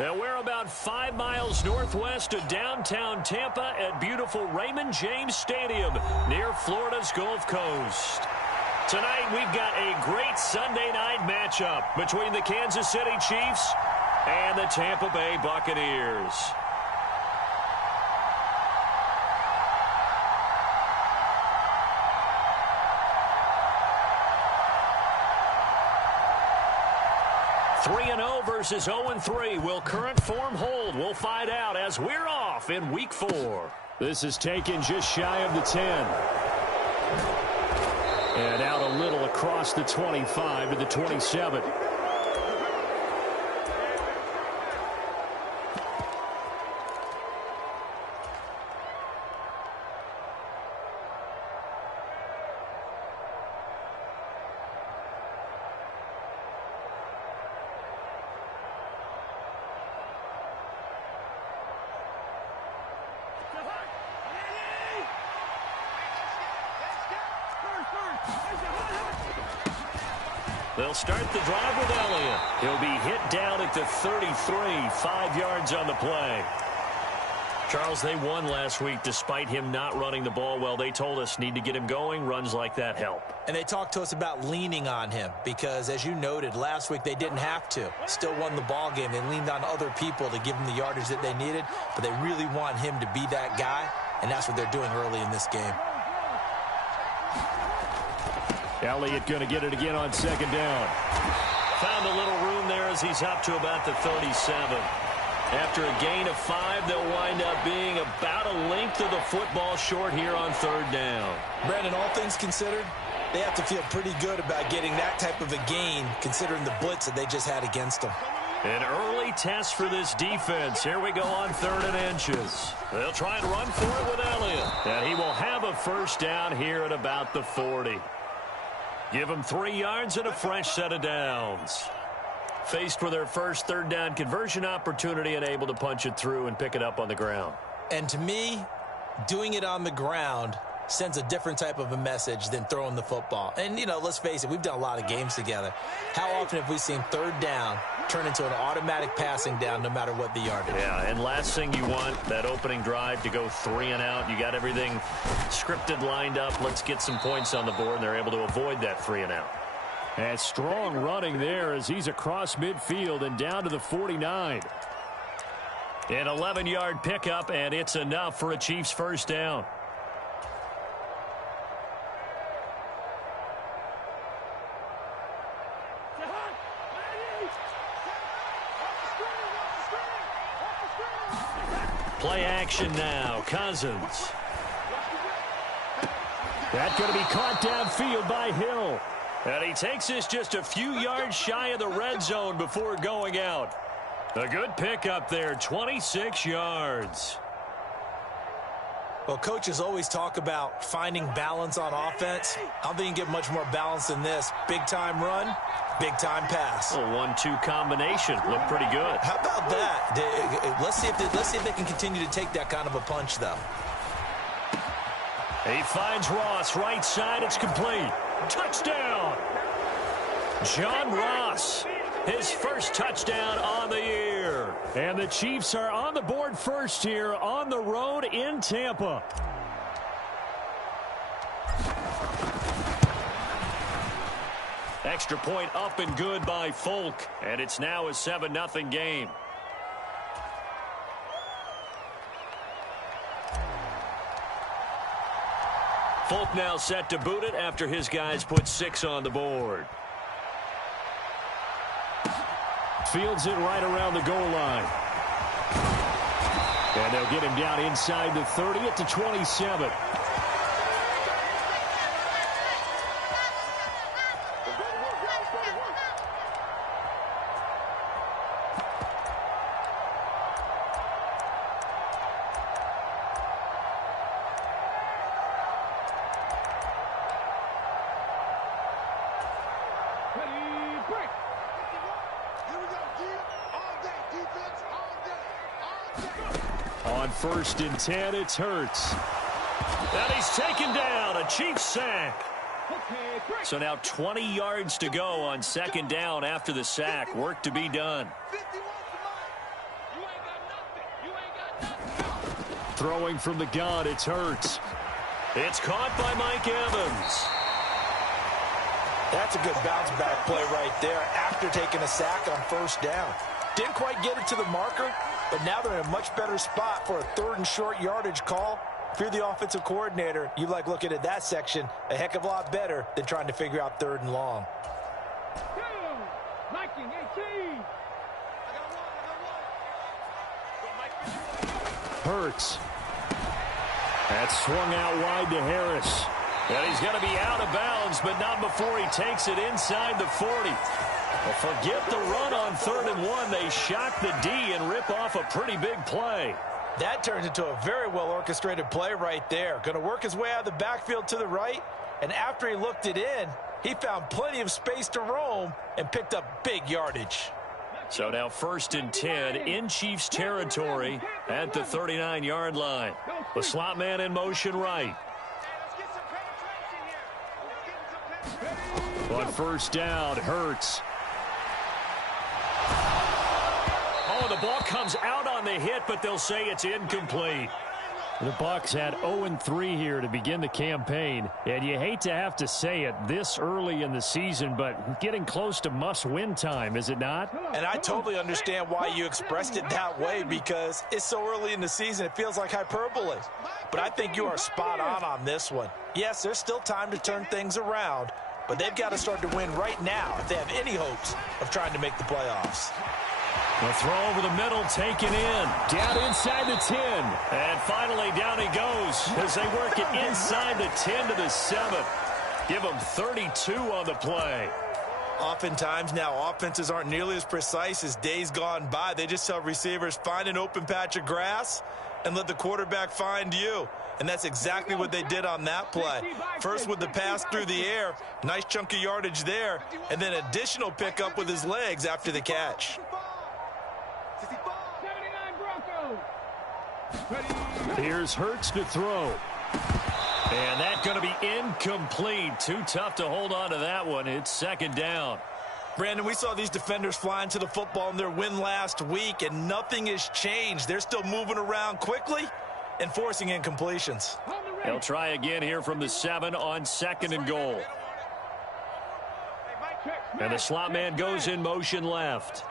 And we're about 5 miles northwest of downtown Tampa at beautiful Raymond James Stadium near Florida's Gulf Coast. Tonight, we've got a great Sunday night matchup between the Kansas City Chiefs and the Tampa Bay Buccaneers. Three 3-0 versus 0-3. Will current form hold? We'll find out as we're off in Week 4. This is taken just shy of the 10. And out a little across the 25 to the 27. They'll start the drive with Elliott. He'll be hit down at the 33, 5 yards on the play. Charles, they won last week despite him not running the ball well. They told us need to get him going. Runs like that help. And they talked to us about leaning on him because, as you noted, last week they didn't have to. Still won the ball game. They leaned on other people to give them the yardage that they needed, but they really want him to be that guy, and that's what they're doing early in this game. Elliott going to get it again on second down. Found a little room there as he's up to about the 37. After a gain of 5, they'll wind up being about a length of the football short here on third down. Brandon, all things considered, they have to feel pretty good about getting that type of a gain considering the blitz that they just had against them. An early test for this defense. Here we go on 3rd and inches. They'll try and run for it with Elliott. And he will have a first down here at about the 40. Give them 3 yards and a fresh set of downs. Faced with their first third down conversion opportunity and able to punch it through and pick it up on the ground. And to me, doing it on the ground sends a different type of a message than throwing the football. And, you know, let's face it, we've done a lot of games together. How often have we seen third down turn into an automatic passing down no matter what the yardage? Yeah, and last thing you want, that opening drive to go 3 and out. You got everything scripted, lined up. Let's get some points on the board, and they're able to avoid that 3 and out. And strong running there as he's across midfield and down to the 49. An 11-yard pickup, and it's enough for a Chiefs first down. Play action now. Cousins. That's going to be caught downfield by Hill. And he takes this just a few yards shy of the red zone before going out. A good pickup there, 26 yards. Well, coaches always talk about finding balance on offense. I don't think you can get much more balance than this. Big-time run, big-time pass. A 1-2 combination. Looked pretty good. How about that? Let's see if they can continue to take that kind of a punch, though. He finds Ross, right side. It's complete. Touchdown! John Ross, his first touchdown on the year. And the Chiefs are on the board first here on the road in Tampa. Extra point up and good by Folk. And it's now a 7-0 game. Folk now set to boot it after his guys put 6 on the board. Fields it right around the goal line. And they'll get him down inside the 30 at the 27. On 1st and 10, it's Hurts. And he's taken down, a Chiefs sack. So now 20 yards to go on 2nd down after the sack. Work to be done. Throwing from the gun, it's Hurts. It's caught by Mike Evans. That's a good bounce-back play right there after taking a sack on first down. Didn't quite get it to the marker, but now they're in a much better spot for a 3rd and short yardage call. If you're the offensive coordinator, you like looking at that section a heck of a lot better than trying to figure out 3rd and long. Hurts. That's swung out wide to Harris. And he's going to be out of bounds, but not before he takes it inside the 40. Well, forget the run on 3rd and 1. They shock the D and rip off a pretty big play. That turns into a very well-orchestrated play right there. Going to work his way out of the backfield to the right, and after he looked it in, he found plenty of space to roam and picked up big yardage. So now 1st and 10 in Chiefs territory at the 39-yard line. The slot man in motion right. On first down, Hurts. Oh, the ball comes out on the hit, but they'll say it's incomplete. The Bucs had 0-3 here to begin the campaign, and you hate to have to say it this early in the season, but getting close to must-win time, is it not? And I totally understand why you expressed it that way, because it's so early in the season it feels like hyperbole. But I think you are spot on this one. Yes, there's still time to turn things around, but they've got to start to win right now if they have any hopes of trying to make the playoffs. The throw over the middle, taken in. Down inside the 10. And finally down he goes as they work it inside the 10 to the 7. Give them 32 on the play. Oftentimes now offenses aren't nearly as precise as days gone by. They just tell receivers, find an open patch of grass and let the quarterback find you. And that's exactly what they did on that play. First with the pass through the air, nice chunk of yardage there, and then additional pickup with his legs after the catch. Here's Hurts to throw. And that's going to be incomplete. Too tough to hold on to that one. It's 2nd down. Brandon, we saw these defenders flying to the football in their win last week, and nothing has changed. They're still moving around quickly and forcing incompletions. They'll try again here from the 7 on 2nd and goal. And the slot man goes in motion left.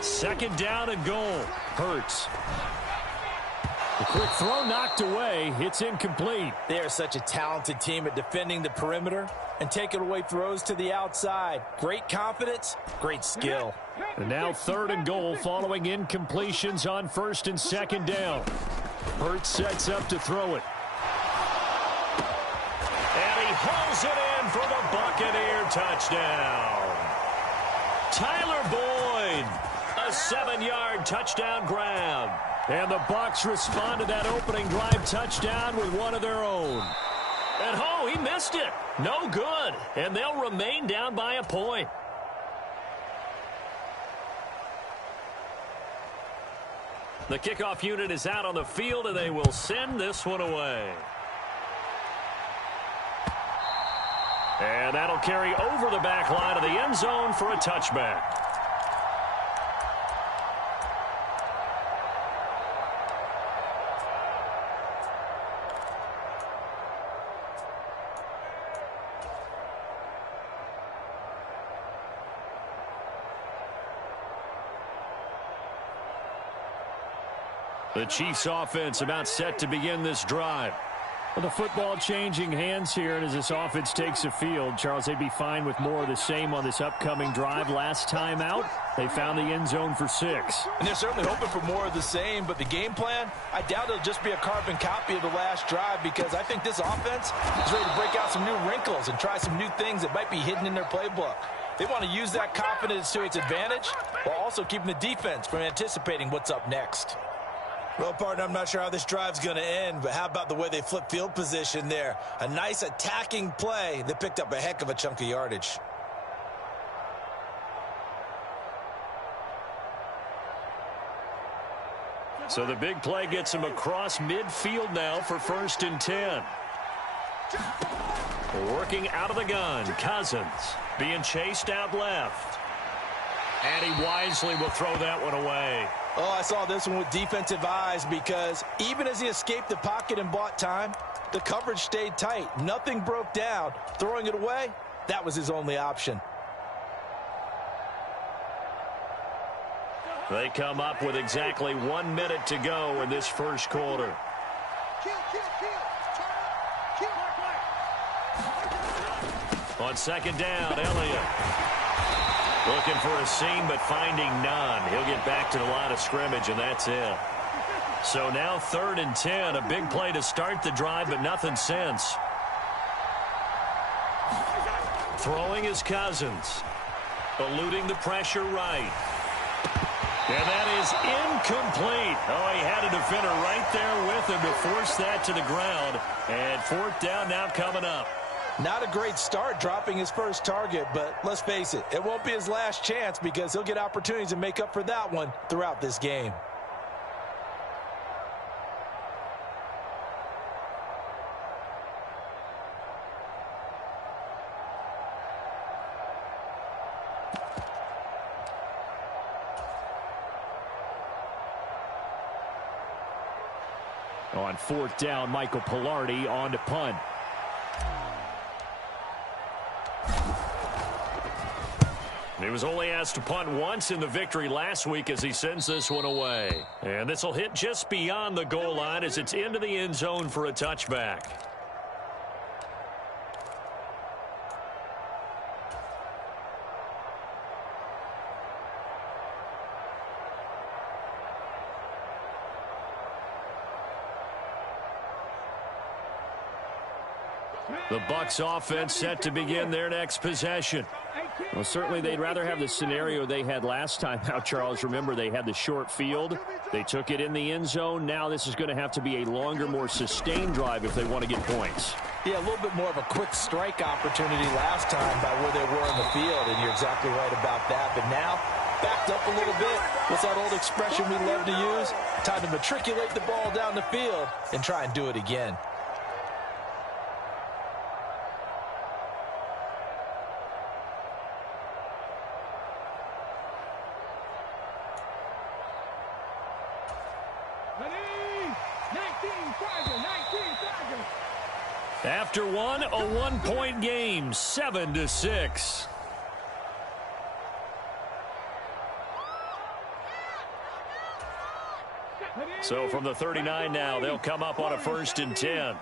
2nd down and goal. Hurts. The quick throw knocked away. It's incomplete. They are such a talented team at defending the perimeter and taking away throws to the outside. Great confidence, great skill. And now 3rd and goal following incompletions on 1st and 2nd down. Hurts sets up to throw it. And he hauls it in for the Buccaneer touchdown. Tyler Boyd, a 7-yard touchdown grab. And the Bucs respond to that opening drive touchdown with one of their own. And oh, he missed it. No good. And they'll remain down by a point. The kickoff unit is out on the field, and they will send this one away. And that'll carry over the back line of the end zone for a touchback. The Chiefs offense about set to begin this drive. Well, the football changing hands here, and as this offense takes the field, Charles, they'd be fine with more of the same on this upcoming drive. Last time out, they found the end zone for 6. And they're certainly hoping for more of the same, but the game plan, I doubt it'll just be a carbon copy of the last drive, because I think this offense is ready to break out some new wrinkles and try some new things that might be hidden in their playbook. They want to use that confidence to its advantage while also keeping the defense from anticipating what's up next. Well, partner, I'm not sure how this drive's going to end, but how about the way they flip field position there? A nice attacking play that picked up a heck of a chunk of yardage. So the big play gets him across midfield now for 1st and 10. Working out of the gun, Cousins being chased out left. And he wisely will throw that one away. Oh, I saw this one with defensive eyes because even as he escaped the pocket and bought time, the coverage stayed tight. Nothing broke down. Throwing it away, that was his only option. They come up with exactly 1 minute to go in this first quarter. On second down, Elliott. Looking for a seam, but finding none. He'll get back to the line of scrimmage, and that's it. So now 3rd and 10. A big play to start the drive, but nothing since. Throwing is Cousins. Eluding the pressure right. And that is incomplete. Oh, he had a defender right there with him to force that to the ground. And 4th down now coming up. Not a great start dropping his first target, but let's face it, it won't be his last chance because he'll get opportunities to make up for that one throughout this game. On 4th down, Michael Pilardi on to punt. He was only asked to punt once in the victory last week as he sends this one away. And this will hit just beyond the goal line as it's into the end zone for a touchback. The Bucs offense set to begin their next possession. Well, certainly they'd rather have the scenario they had last time out, Charles. Remember, they had the short field. They took it in the end zone. Now this is going to have to be a longer, more sustained drive if they want to get points. Yeah, a little bit more of a quick strike opportunity last time by where they were on the field, and you're exactly right about that. But now, backed up a little bit. What's that old expression we love to use? Time to matriculate the ball down the field and try and do it again. After one, a one-point game, 7-6. So from the 39 now, they'll come up on a 1st and 10.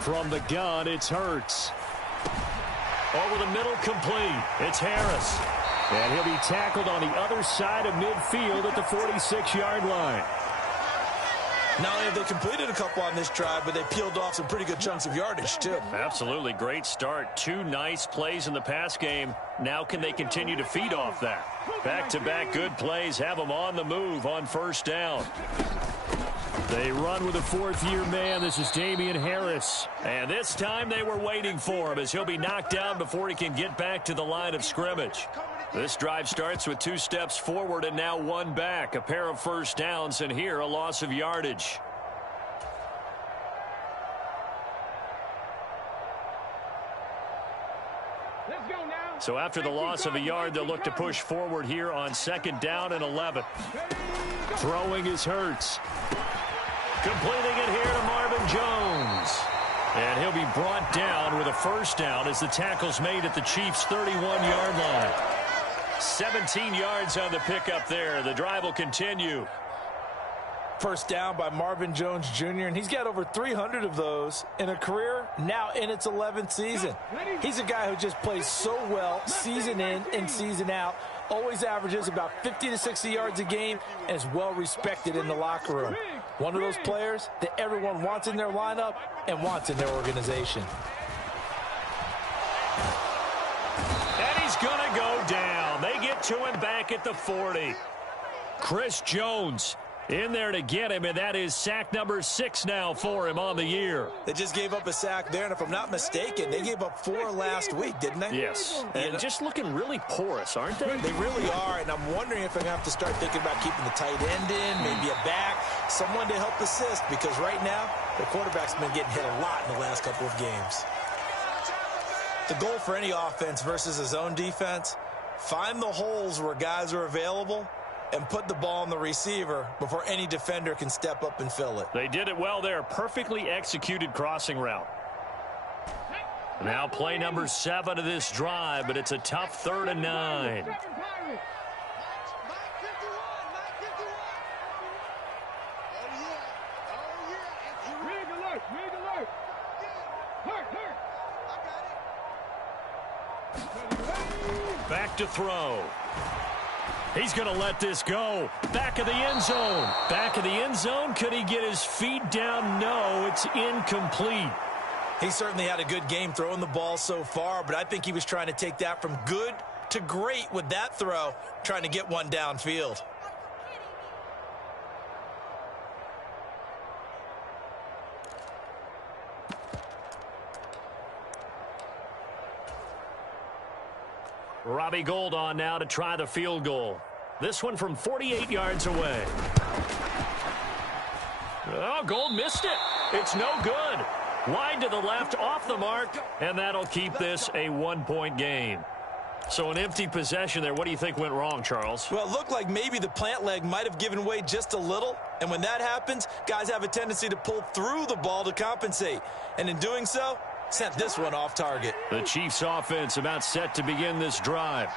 From the gun, it's Hurts. Over the middle, complete. It's Harris. And he'll be tackled on the other side of midfield at the 46-yard line. Not only have they completed a couple on this drive, but they peeled off some pretty good chunks of yardage, too. Absolutely. Great start. 2 nice plays in the pass game. Now can they continue to feed off that? Back-to-back good plays have them on the move on 1st down. They run with a 4th-year man. This is Damian Harris. And this time they were waiting for him as he'll be knocked down before he can get back to the line of scrimmage. This drive starts with 2 steps forward and now 1 back. A pair of 1st downs, and here a loss of yardage. So after the loss of a yard, they'll look to push forward here on 2nd down and 11. Throwing is Hurts. Completing it here to Marvin Jones. And he'll be brought down with a 1st down as the tackle's made at the Chiefs' 31-yard line. 17 yards on the pickup there. The drive will continue. 1st down by Marvin Jones Jr., and he's got over 300 of those in a career now in its 11th season. He's a guy who just plays so well season in and season out, always averages about 50 to 60 yards a game, and is well respected in the locker room. One of those players that everyone wants in their lineup and wants in their organization. And he's going to go down. They get to him back at the 40. Chris Jones in there to get him, and that is sack number 6 now for him on the year. They just gave up a sack there, and if I'm not mistaken, they gave up 4 last week, didn't they? Yes, and just looking really porous, aren't they? They really are, and I'm wondering if I'm going to have to start thinking about keeping the tight end in, maybe a back, someone to help assist, because right now, the quarterback's been getting hit a lot in the last couple of games. The goal for any offense versus a zone defense, find the holes where guys are available and put the ball on the receiver before any defender can step up and fill it. They did it well there. Perfectly executed crossing route. Now play number 7 of this drive, but it's a tough 3rd and 9. Back to throw. He's going to let this go. Back of the end zone. Back of the end zone. Could he get his feet down? No, it's incomplete. He certainly had a good game throwing the ball so far, but I think he was trying to take that from good to great with that throw, trying to get one downfield. Robbie Gould on now to try the field goal. This one from 48 yards away. Oh, Gould missed it. It's no good. Wide to the left, off the mark, and that'll keep this a 1-point game. So an empty possession there. What do you think went wrong, Charles? Well, it looked like maybe the plant leg might have given way just a little, and when that happens, guys have a tendency to pull through the ball to compensate, and in doing so, sent this one off target. The Chiefs offense about set to begin this drive.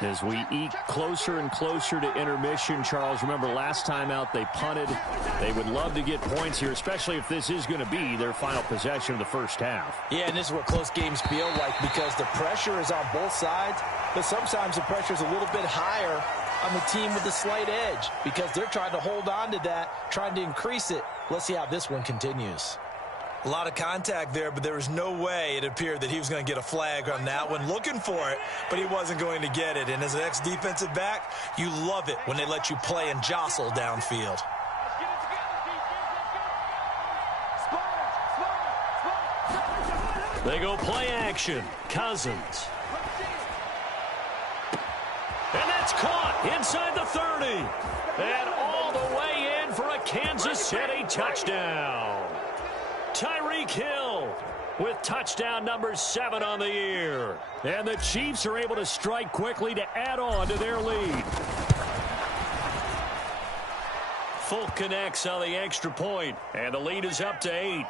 As we eke closer and closer to intermission, Charles, remember last time out they punted. They would love to get points here, especially if this is going to be their final possession of the first half. Yeah, and this is what close games feel like because the pressure is on both sides, but sometimes the pressure is a little bit higher on the team with the slight edge because they're trying to hold on to that, trying to increase it. Let's see how this one continues. A lot of contact there, but there was no way it appeared that he was going to get a flag on that one. Looking for it, but he wasn't going to get it. And as an ex-defensive back, you love it when they let you play and jostle downfield. They go play action. Cousins. And that's caught inside the 30. And all the way in for a Kansas City touchdown. Tyreek Hill with touchdown number 7 on the year. And the Chiefs are able to strike quickly to add on to their lead. Folk connects on the extra point, and the lead is up to 8.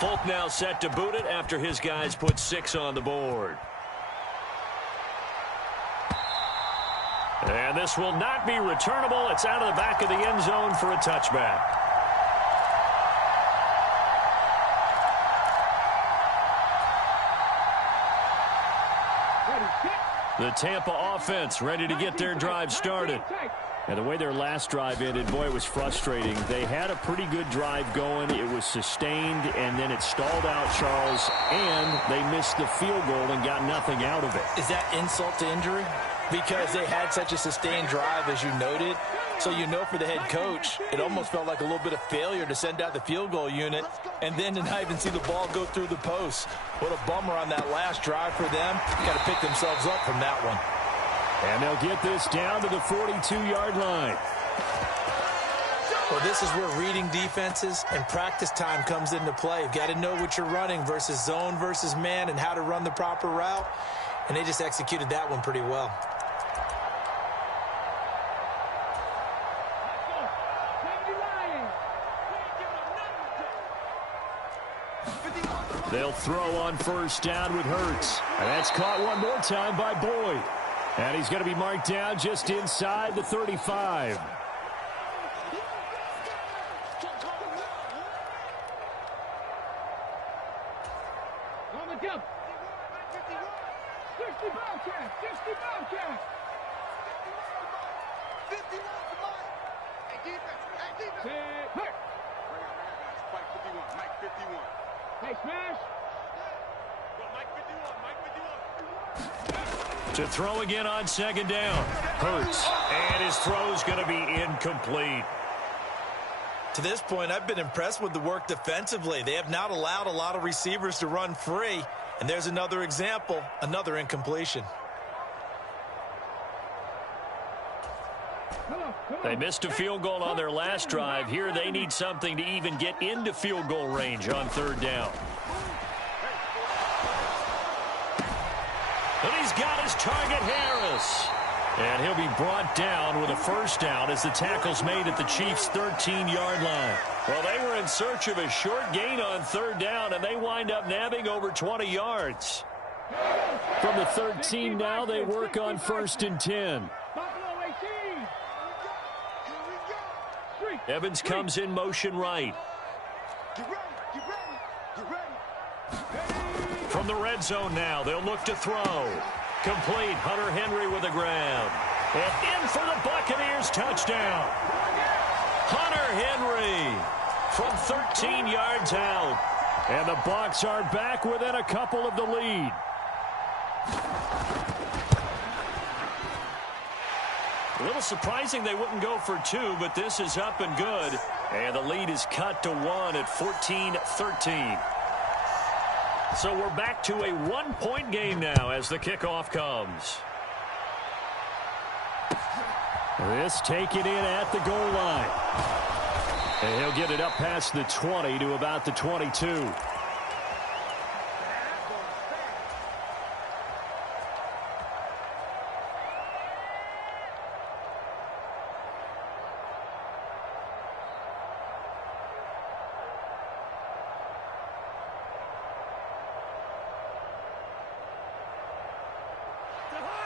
Folk now set to boot it after his guys put 6 on the board. And this will not be returnable. It's out of the back of the end zone for a touchback. The Tampa offense ready to get their drive started. And the way their last drive ended, boy, it was frustrating. They had a pretty good drive going. It was sustained, and then it stalled out, Charles, and they missed the field goal and got nothing out of it. Is that insult to injury? Because they had such a sustained drive, as you noted. So you know for the head coach, it almost felt like a little bit of failure to send out the field goal unit and then to not even see the ball go through the post. What a bummer on that last drive for them. Got to pick themselves up from that one. And they'll get this down to the 42-yard line. Well, this is where reading defenses and practice time comes into play. You've got to know what you're running versus zone versus man and how to run the proper route. And they just executed that one pretty well. They'll throw on first down with Hurts. And that's caught one more time by Boyd. And he's going to be marked down just inside the 35. On the jump. 60 Bobcat. 60 Bobcat. 51 to Mike. Hey, defense. Hey, defense. Hey. Mike 51. Mike 51. Hey, smash. Mike 51. Mike 51. To throw again on second down. Hurts. And his throw's going to be incomplete. To this point, I've been impressed with the work defensively. They have not allowed a lot of receivers to run free. And there's another example, another incompletion. They missed a field goal on their last drive. Here they need something to even get into field goal range on third down. And he's got his target, Harris. And he'll be brought down with a first down as the tackle's made at the Chiefs' 13-yard line. Well, they were in search of a short gain on third down, and they wind up nabbing over 20 yards. From the 13 now, they work on 1st and 10. Evans comes in motion right. From the red zone now, they'll look to throw. Complete. Hunter Henry with a grab. And in for the Buccaneers touchdown. Hunter Henry from 13 yards out. And the Bucs are back within a couple of the lead. A little surprising they wouldn't go for 2, but this is up and good. And the lead is cut to 1 at 14-13. So we're back to a 1-point game now as the kickoff comes. This taken in at the goal line. And he'll get it up past the 20 to about the 22.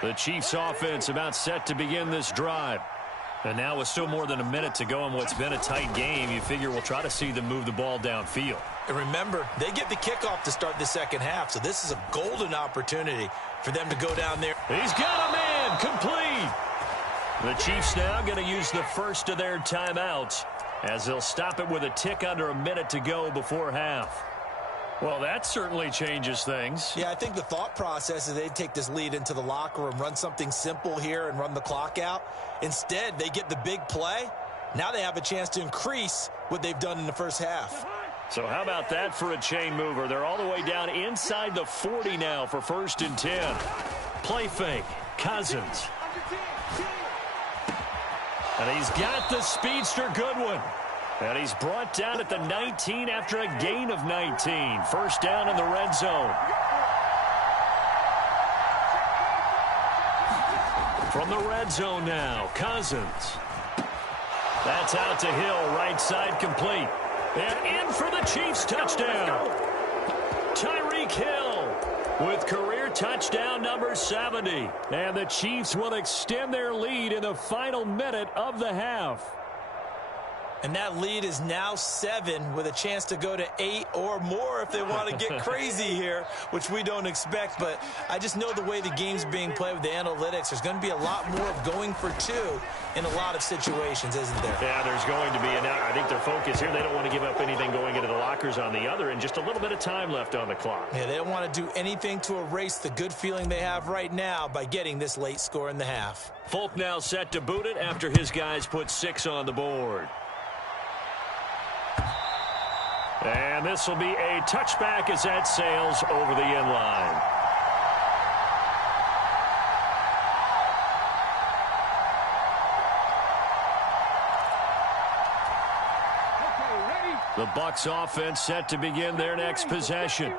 The Chiefs offense about set to begin this drive. And now with still more than a minute to go in what's been a tight game, you figure we'll try to see them move the ball downfield. And remember, they get the kickoff to start the second half, so this is a golden opportunity for them to go down there. He's got a man, complete. The Chiefs now going to use the first of their timeouts as they'll stop it with a tick under a minute to go before half. Well, that certainly changes things. Yeah, I think the thought process is they'd take this lead into the locker room, run something simple here and run the clock out. Instead, they get the big play. Now they have a chance to increase what they've done in the first half. So how about that for a chain mover? They're all the way down inside the 40 now for 1st and 10. Play fake. Cousins. And he's got the speedster Goodwin. And he's brought down at the 19 after a gain of 19. First down in the red zone. From the red zone now, Cousins. That's out to Hill, right side complete. And in for the Chiefs touchdown. Tyreek Hill with career touchdown number 70. And the Chiefs will extend their lead in the final minute of the half. And that lead is now 7 with a chance to go to 8 or more if they want to get crazy here, which we don't expect. But I just know the way the game's being played with the analytics, there's going to be a lot more of going for 2 in a lot of situations, isn't there? Yeah, there's going to be. And I think their focus here, they don't want to give up anything going into the lockers on the other, and just a little bit of time left on the clock. Yeah, they don't want to do anything to erase the good feeling they have right now by getting this late score in the half. Folk now set to boot it after his guys put 6 on the board. And this will be a touchback as that sails over the end line. The Bucs offense set to begin their next possession.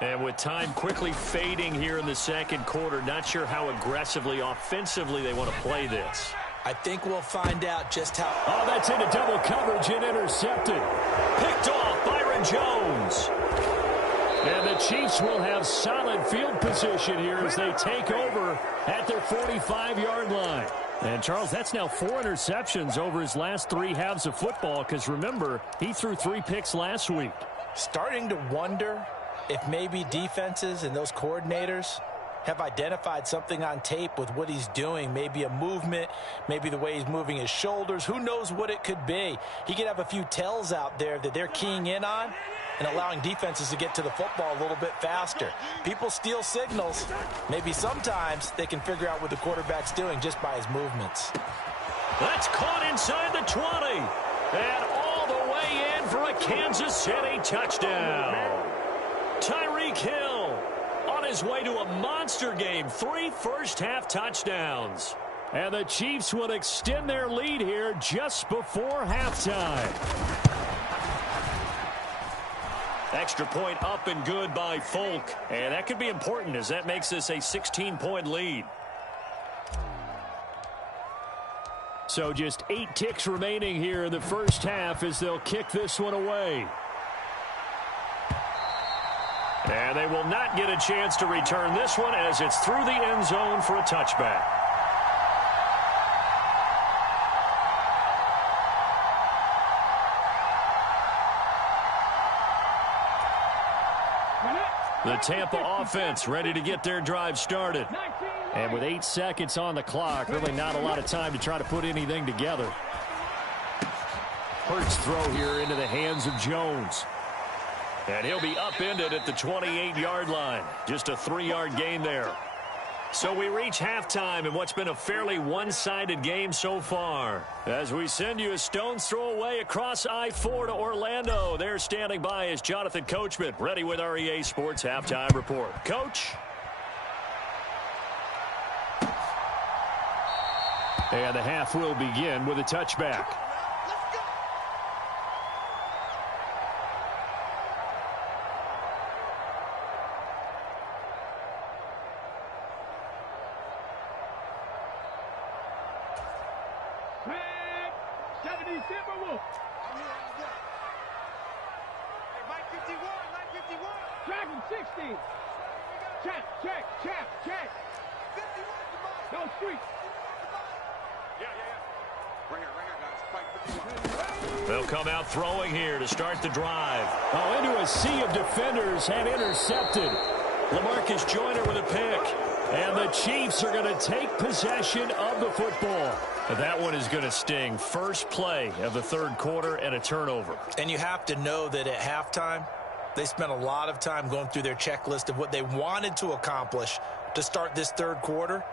And with time quickly fading here in the second quarter, not sure how aggressively, offensively they want to play this. I think we'll find out just how. Oh, that's into double coverage and intercepted. Picked off Byron Jones. And the Chiefs will have solid field position here as they take over at their 45-yard line. And, Charles, that's now 4 interceptions over his last 3 halves of football because, remember, he threw 3 picks last week. Starting to wonder if maybe defenses and those coordinators have identified something on tape with what he's doing. Maybe a movement, maybe the way he's moving his shoulders. Who knows what it could be? He could have a few tells out there that they're keying in on and allowing defenses to get to the football a little bit faster. People steal signals. Maybe sometimes they can figure out what the quarterback's doing just by his movements. That's caught inside the 20. And all the way in for a Kansas City touchdown. Tyreek Hill on his way to a monster game. 3 first-half touchdowns. And the Chiefs will extend their lead here just before halftime. Extra point up and good by Folk. And that could be important as that makes this a 16-point lead. So just 8 ticks remaining here in the first half as they'll kick this one away. And they will not get a chance to return this one as it's through the end zone for a touchback. The Tampa offense ready to get their drive started. And with 8 seconds on the clock, really not a lot of time to try to put anything together. Hurts throw here into the hands of Jones. And he'll be upended at the 28-yard line. Just a 3-yard gain there. So we reach halftime in what's been a fairly one-sided game so far. As we send you a stone's throw away across I-4 to Orlando. There standing by is Jonathan Coachman, ready with our EA Sports Halftime Report. Coach? And the half will begin with a touchback. They'll come out throwing here to start the drive. Oh, into a sea of defenders and intercepted. LaMarcus Joyner with a pick. And the Chiefs are going to take possession of the football. That one is going to sting. First play of the third quarter and a turnover. And you have to know that at halftime, they spent a lot of time going through their checklist of what they wanted to accomplish to start this third quarter.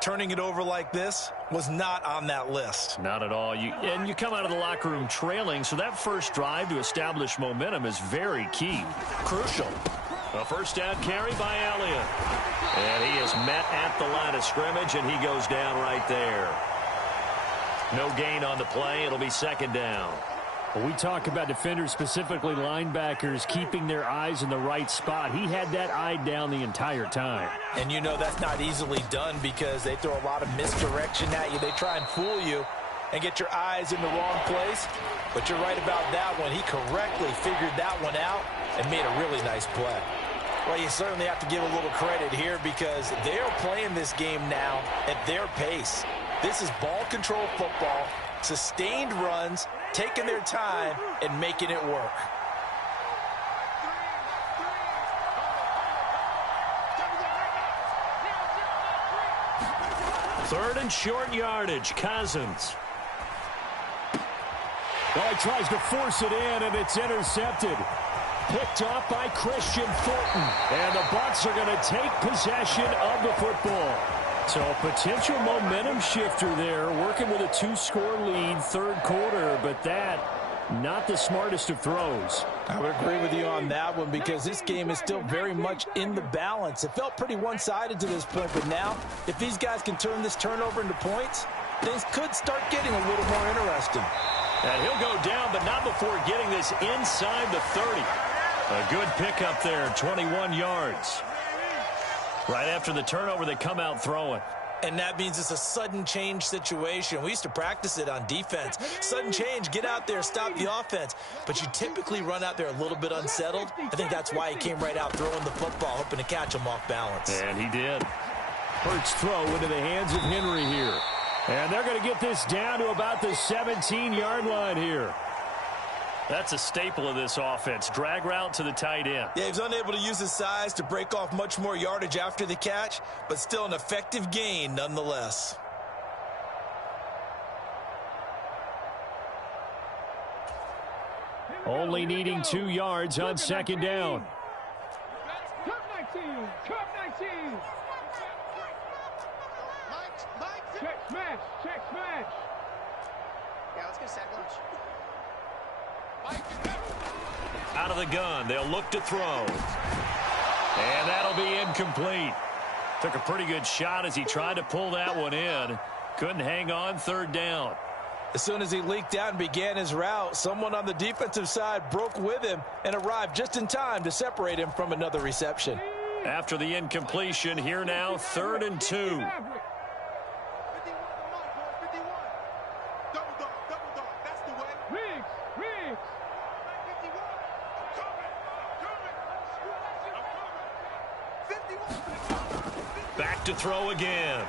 Turning it over like this was not on that list. Not at all. And you come out of the locker room trailing, so that first drive to establish momentum is very key. Crucial. A first down carry by Elliott. And he is met at the line of scrimmage, and he goes down right there. No gain on the play. It'll be second down. When we talk about defenders, specifically linebackers, keeping their eyes in the right spot, he had that eye down the entire time. And you know that's not easily done because they throw a lot of misdirection at you. They try and fool you and get your eyes in the wrong place. But you're right about that one. He correctly figured that one out and made a really nice play. Well, you certainly have to give a little credit here because they're playing this game now at their pace. This is ball control football, sustained runs, taking their time and making it work. Third and short yardage, Cousins. Well, he tries to force it in, and it's intercepted. Picked off by Christian Fulton. And the Bucs are going to take possession of the football. So a potential momentum shifter there, working with a 2-score lead, third quarter, but that, not the smartest of throws. I would agree with you on that one because this game is still very much in the balance. It felt pretty one-sided to this point, but now, if these guys can turn this turnover into points, things could start getting a little more interesting. And he'll go down, but not before getting this inside the 30. A good pickup there, 21 yards. Right after the turnover, they come out throwing. And that means it's a sudden change situation. We used to practice it on defense. Sudden change, get out there, stop the offense. But you typically run out there a little bit unsettled. I think that's why he came right out throwing the football, hoping to catch him off balance. And he did. Hurts throw into the hands of Henry here. And they're going to get this down to about the 17-yard line here. That's a staple of this offense. Drag route to the tight end. Yeah, he's unable to use his size to break off much more yardage after the catch, but still an effective gain nonetheless. Only needing 2 yards on second down. Curve 19. Curve 19. Check smash. Check smash. Yeah, let's get sack lunch. Out of the gun, they'll look to throw. And that'll be incomplete. Took a pretty good shot as he tried to pull that one in. Couldn't hang on third down. As soon as he leaked out and began his route, someone on the defensive side broke with him and arrived just in time to separate him from another reception. After the incompletion, here now, 3rd and 2. Back to throw again.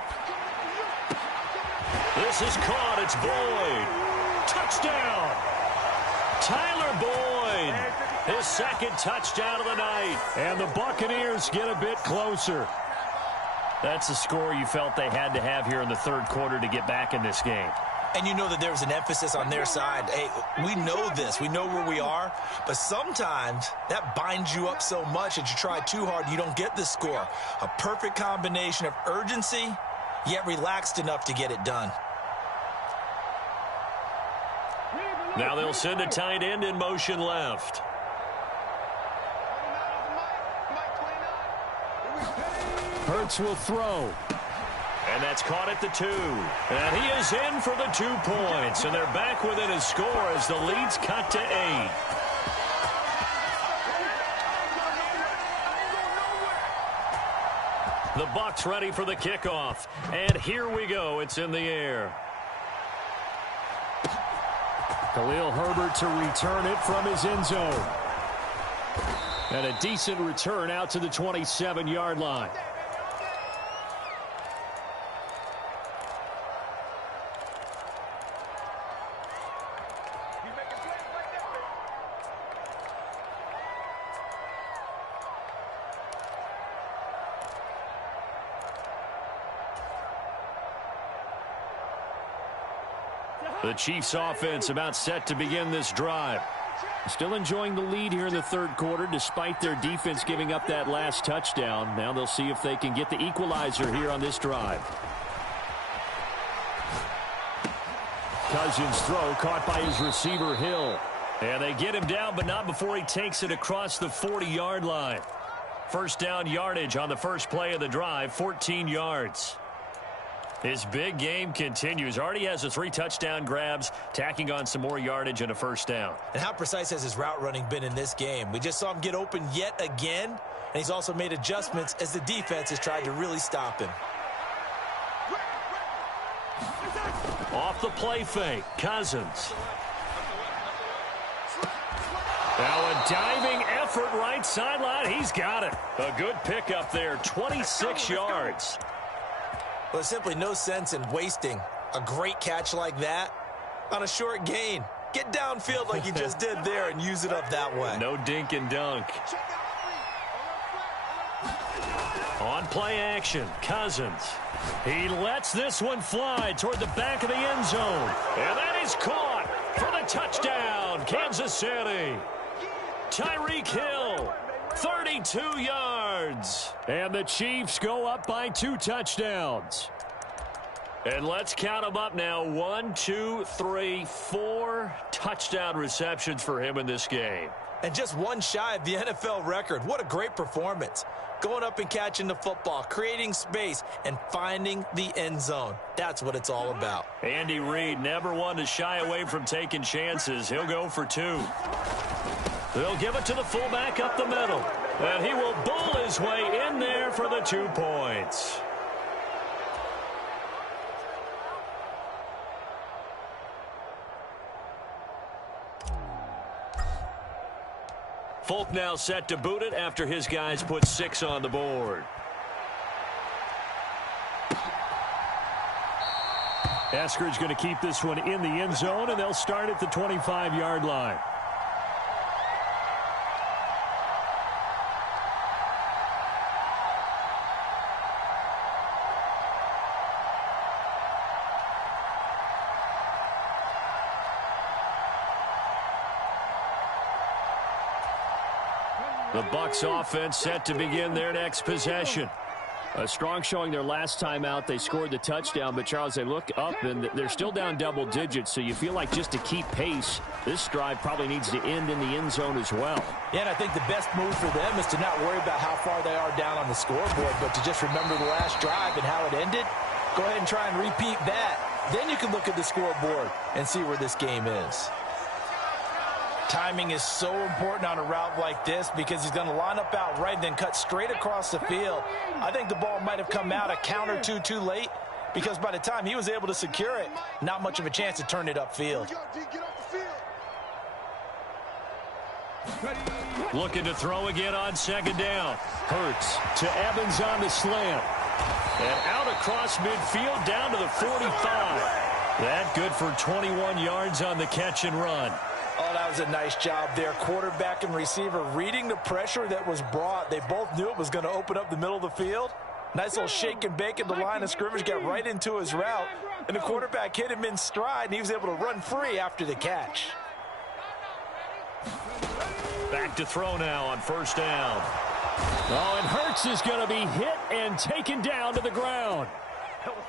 This is caught. It's Boyd. Touchdown. Tyler Boyd. His 2nd touchdown of the night. And the Buccaneers get a bit closer. That's the score you felt they had to have here in the 3rd quarter to get back in this game. And you know that there's an emphasis on their side. Hey, we know this. We know where we are. But sometimes that binds you up so much that you try too hard, you don't get the score. A perfect combination of urgency, yet relaxed enough to get it done. Now they'll send a tight end in motion left. Hurts will throw. And that's caught at the 2. And he is in for the 2 points. And they're back within a score as the lead's cut to 8. The Bucs ready for the kickoff. And here we go. It's in the air. Khalil Herbert to return it from his end zone. And a decent return out to the 27-yard line. The Chiefs offense about set to begin this drive. Still enjoying the lead here in the 3rd quarter despite their defense giving up that last touchdown. Now they'll see if they can get the equalizer here on this drive. Cousins' throw caught by his receiver Hill. And they get him down, but not before he takes it across the 40-yard line. First down yardage on the first play of the drive, 14 yards. His big game continues. Already has the 3 touchdown grabs, tacking on some more yardage and a first down. And how precise has his route running been in this game? We just saw him get open yet again, and he's also made adjustments as the defense has tried to really stop him. Off the play fake, Cousins. Now a diving effort right sideline. He's got it. A good pickup there, 26 yards. Well, there's simply no sense in wasting a great catch like that on a short gain. Get downfield like you just did there and use it up that way. No dink and dunk. On play action, Cousins. He lets this one fly toward the back of the end zone. And that is caught for the touchdown, Kansas City. Tyreek Hill, 32 yards. And the Chiefs go up by 2 touchdowns. And let's count them up now. 1, 2, 3, 4 touchdown receptions for him in this game. And just one shy of the NFL record. What a great performance. Going up and catching the football, creating space, and finding the end zone. That's what it's all about. Andy Reid never one to shy away from taking chances. He'll go for 2. They'll give it to the fullback up the middle. And he will bull his way in there for the 2 points. Folk now set to boot it after his guys put 6 on the board. Eskridge going to keep this one in the end zone, and they'll start at the 25-yard line. The Bucs offense set to begin their next possession. A strong showing their last time out. They scored the touchdown, but Charles, they look up and they're still down double digits, so you feel like just to keep pace, this drive probably needs to end in the end zone as well. Yeah, and I think the best move for them is to not worry about how far they are down on the scoreboard, but to just remember the last drive and how it ended. Go ahead and try and repeat that. Then you can look at the scoreboard and see where this game is. Timing is so important on a route like this because he's going to line up out right and then cut straight across the field. I think the ball might have come out a count or two too late because by the time he was able to secure it, not much of a chance to turn it upfield. Looking to throw again on second down. Hurts to Evans on the slant. And out across midfield down to the 45. That good for 21 yards on the catch and run. Oh, that was a nice job there. Quarterback and receiver reading the pressure that was brought. They both knew it was going to open up the middle of the field. Nice little shake and bake at the line of scrimmage, got right into his route. And the quarterback hit him in stride, and he was able to run free after the catch. Back to throw now on first down. Oh, and Hurts is going to be hit and taken down to the ground.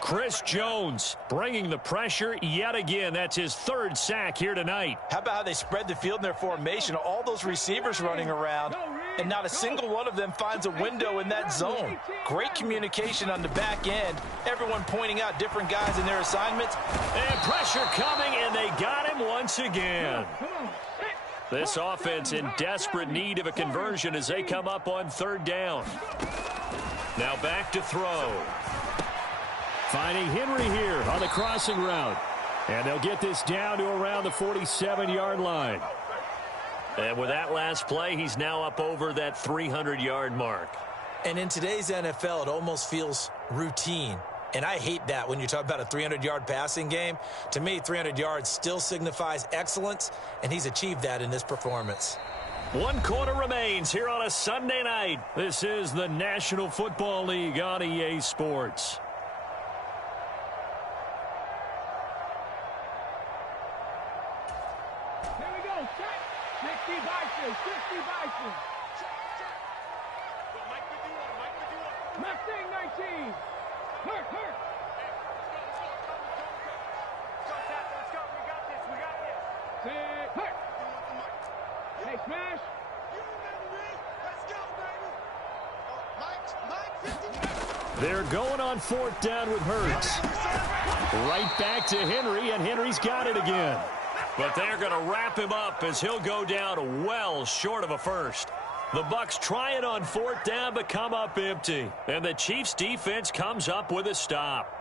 Chris Jones bringing the pressure yet again. That's his third sack here tonight. How about how they spread the field in their formation? All those receivers running around, and not a single one of them finds a window in that zone. Great communication on the back end. Everyone pointing out different guys in their assignments. And pressure coming, and they got him once again. This offense in desperate need of a conversion as they come up on third down. Now back to throw. Finding Henry here on the crossing route. And they'll get this down to around the 47-yard line. And with that last play, he's now up over that 300-yard mark. And in today's NFL, it almost feels routine. And I hate that when you talk about a 300-yard passing game. To me, 300 yards still signifies excellence, and he's achieved that in this performance. 1 quarter remains here on a Sunday night. This is the National Football League on EA Sports. Here we go, set. 60 Bison, 60 Bison. Mustang 19. Hurt. Let's go. We got this. Sit. Hurt. Hey, smash. Let's go, baby. Mike, 50. They're going on fourth down with Hurts. Right back to Henry, and Henry's got it again. But they're going to wrap him up as he'll go down well short of a first. The Bucs try it on fourth down, but come up empty. And the Chiefs' defense comes up with a stop.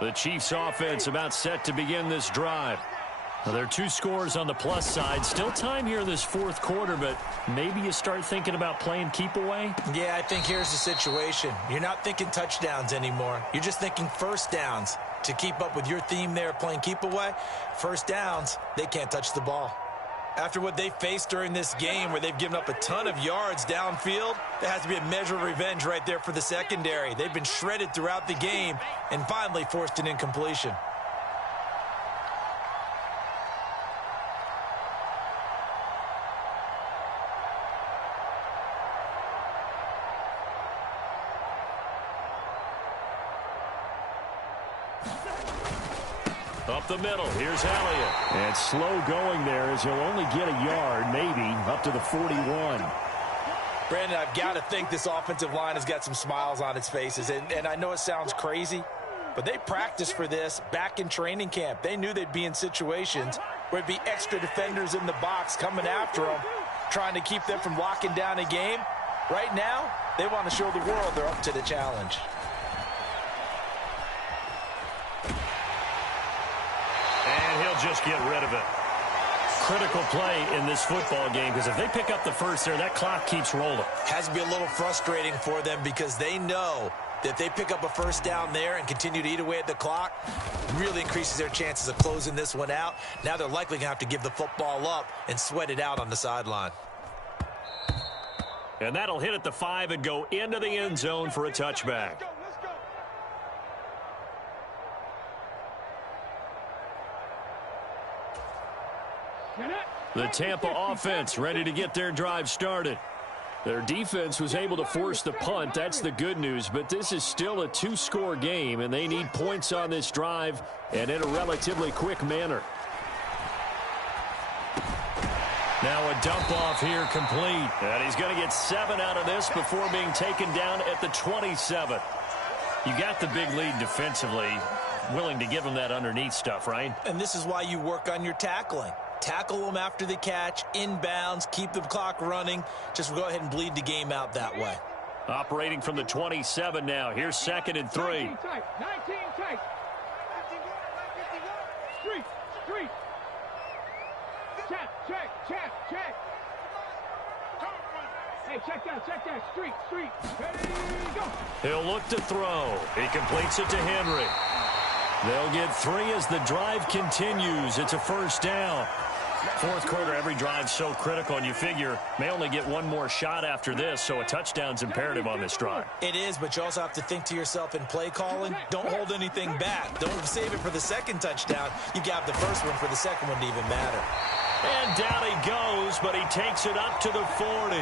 The Chiefs' offense about set to begin this drive. Well, there are 2 scores on the plus side. Still time here in this fourth quarter, but maybe you start thinking about playing keep away? Yeah, I think here's the situation. You're not thinking touchdowns anymore. You're just thinking first downs. To keep up with your theme there, playing keep away, first downs, they can't touch the ball. After what they faced during this game where they've given up a ton of yards downfield, there has to be a measure of revenge right there for the secondary. They've been shredded throughout the game and finally forced an incompletion. Up the middle, here's Elliott. And slow going there as he'll only get a yard, maybe, up to the 41. Brandon, I've got to think this offensive line has got some smiles on its faces. And I know it sounds crazy, but they practiced for this back in training camp. They knew they'd be in situations where it'd be extra defenders in the box coming after them, trying to keep them from locking down a game. Right now, they want to show the world they're up to the challenge. And he'll just get rid of it. Critical play in this football game because if they pick up the first there, that clock keeps rolling. Has to be a little frustrating for them because they know that if they pick up a first down there and continue to eat away at the clock, really increases their chances of closing this one out. Now they're likely going to have to give the football up and sweat it out on the sideline. And that'll hit at the 5 and go into the end zone for a touchback. The Tampa offense ready to get their drive started. Their defense was able to force the punt. That's the good news, but this is still a 2-score game, and they need points on this drive and in a relatively quick manner. Now a dump off here complete. And he's going to get 7 out of this before being taken down at the 27. You got the big lead defensively. Willing to give him that underneath stuff, right? And this is why you work on your tackling. Tackle them after the catch, inbounds, keep the clock running. Just go ahead and bleed the game out that way. Operating from the 27 now. Here's 2nd and 3. 19 tight. 19 tight. Street. Check. Hey, check that. Street. Ready, go. He'll look to throw. He completes it to Henry. They'll get 3 as the drive continues. It's a first down. Fourth quarter, every drive's so critical, and you figure may only get one more shot after this, so a touchdown's imperative on this drive. It is, but you also have to think to yourself in play calling, don't hold anything back. Don't save it for the second touchdown. You got the first one for the second one to even matter. And down he goes, but he takes it up to the 40.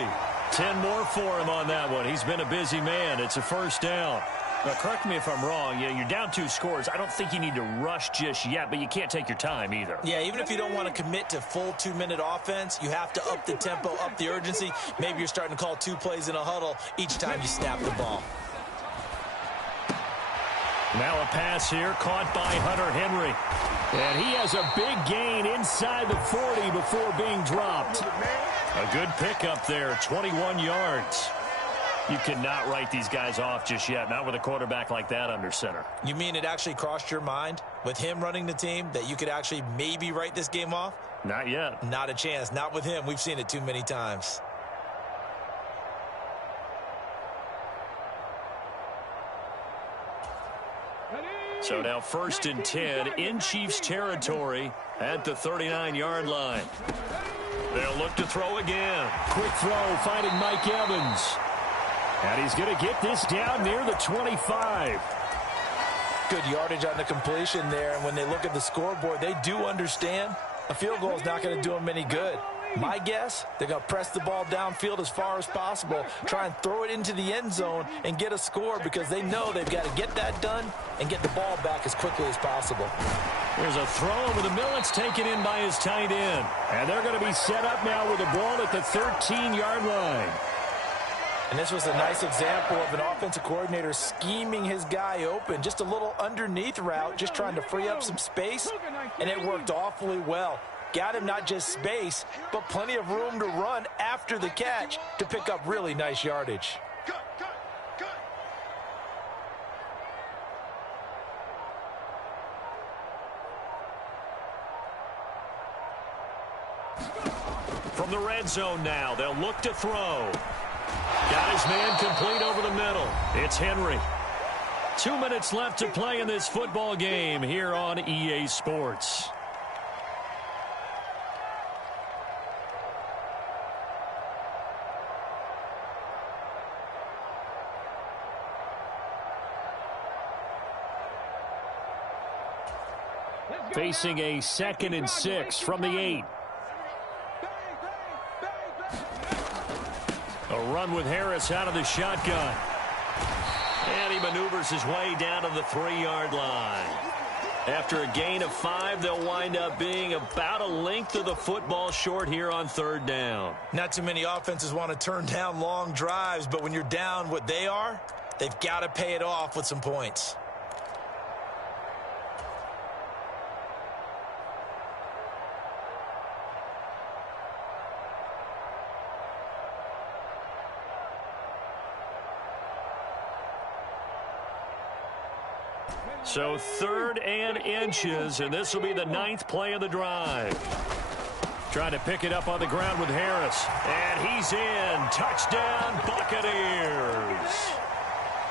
10 more for him on that one. He's been a busy man. It's a first down. Now, correct me if I'm wrong. Yeah, you're down 2 scores. I don't think you need to rush just yet, but you can't take your time either. Yeah, even if you don't want to commit to full 2-minute offense, you have to up the tempo, up the urgency. Maybe you're starting to call 2 plays in a huddle each time you snap the ball. Now a pass here caught by Hunter Henry. And he has a big gain inside the 40 before being dropped. A good pickup there, 21 yards. You cannot write these guys off just yet, not with a quarterback like that under center. You mean it actually crossed your mind with him running the team that you could actually maybe write this game off? Not yet. Not a chance. Not with him. We've seen it too many times. So now 1st and 10 in Chiefs territory at the 39-yard line. They'll look to throw again. Quick throw finding Mike Evans. And he's going to get this down near the 25. Good yardage on the completion there. And when they look at the scoreboard, they do understand a field goal is not going to do them any good. My guess, they're going to press the ball downfield as far as possible, try and throw it into the end zone and get a score because they know they've got to get that done and get the ball back as quickly as possible. There's a throw over the middle. It's taken in by his tight end. And they're going to be set up now with the ball at the 13-yard line. And this was a nice example of an offensive coordinator scheming his guy open. Just a little underneath route, just trying to free up some space, and it worked awfully well. Got him not just space, but plenty of room to run after the catch to pick up really nice yardage. From the red zone now, they'll look to throw. Got his man complete over the middle. It's Henry. 2 minutes left to play in this football game here on EA Sports. Facing a 2nd and 6 from the 8. A run with Harris out of the shotgun. And he maneuvers his way down to the 3-yard line. After a gain of 5, they'll wind up being about a length of the football short here on 3rd down. Not too many offenses want to turn down long drives, but when you're down what they are, they've got to pay it off with some points. So 3rd and inches, and this will be the 9th play of the drive. Trying to pick it up on the ground with Harris. And he's in. Touchdown, Buccaneers.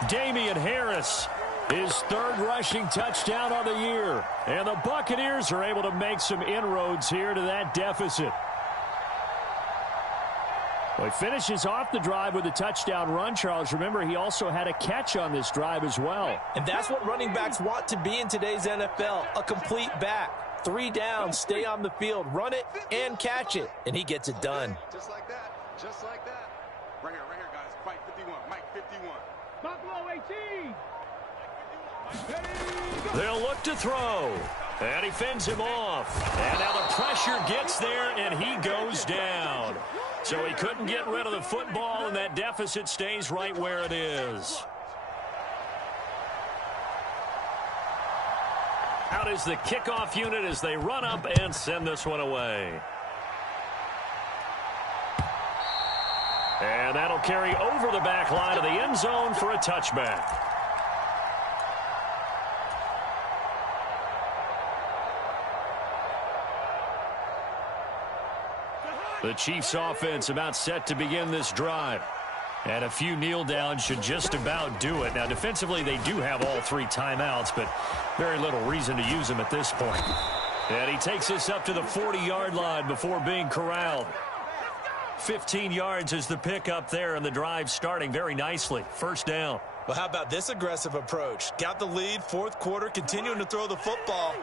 Damian Harris, his 3rd rushing touchdown on the year. And the Buccaneers are able to make some inroads here to that deficit. Well, he finishes off the drive with a touchdown run, Charles. Remember, he also had a catch on this drive as well. And that's what running backs want to be in today's NFL, a complete back. 3 down, stay on the field, run it, and catch it. And he gets it done. Just like that. Just like that. Right here, guys. Mike 51. Mike 51. Buffalo 18. They'll look to throw. And he fends him off. And now the pressure gets there, and he goes down. So he couldn't get rid of the football, and that deficit stays right where it is. Out is the kickoff unit as they run up and send this one away. And that'll carry over the back line of the end zone for a touchback. The Chiefs offense about set to begin this drive. And a few kneel downs should just about do it. Now, defensively, they do have all 3 timeouts, but very little reason to use them at this point. And he takes us up to the 40-yard line before being corralled. 15 yards is the pickup there, and the drive starting very nicely. First down. Well, how about this aggressive approach? Got the lead, fourth quarter, continuing to throw the football.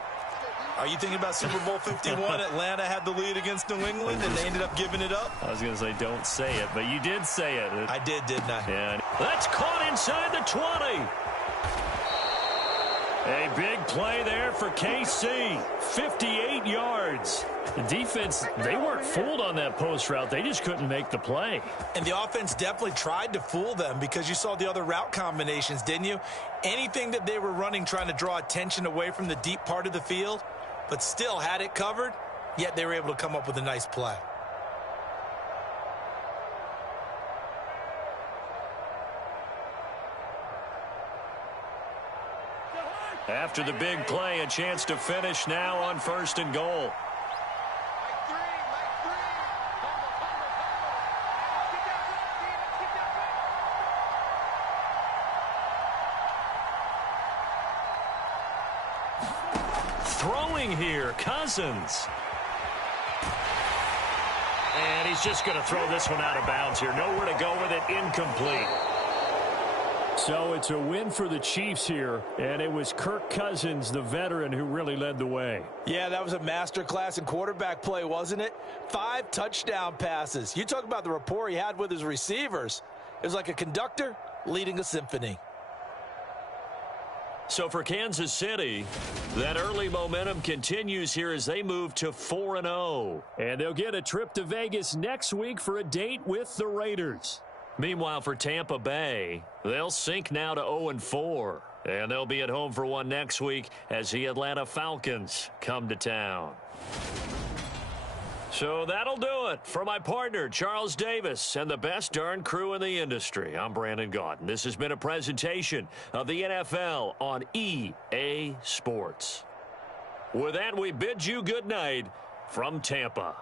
Are you thinking about Super Bowl 51? Atlanta had the lead against New England, and they ended up giving it up? I was going to say don't say it, but you did say it. I did, didn't I? Yeah. That's caught inside the 20. A big play there for KC. 58 yards. The defense, they weren't fooled on that post route. They just couldn't make the play. And the offense definitely tried to fool them because you saw the other route combinations, didn't you? Anything that they were running trying to draw attention away from the deep part of the field, but still had it covered, yet they were able to come up with a nice play. After the big play, a chance to finish now on 1st and goal. Throwing here, Cousins. And he's just going to throw this one out of bounds here. Nowhere to go with it, incomplete. So it's a win for the Chiefs here, and it was Kirk Cousins, the veteran, who really led the way. Yeah, that was a masterclass in quarterback play, wasn't it? 5 touchdown passes. You talk about the rapport he had with his receivers. It was like a conductor leading a symphony. So for Kansas City, that early momentum continues here as they move to 4-0. And they'll get a trip to Vegas next week for a date with the Raiders. Meanwhile, for Tampa Bay, they'll sink now to 0-4. And they'll be at home for one next week as the Atlanta Falcons come to town. So that'll do it for my partner, Charles Davis, and the best darn crew in the industry. I'm Brandon Gaudin. This has been a presentation of the NFL on EA Sports. With that, we bid you good night from Tampa.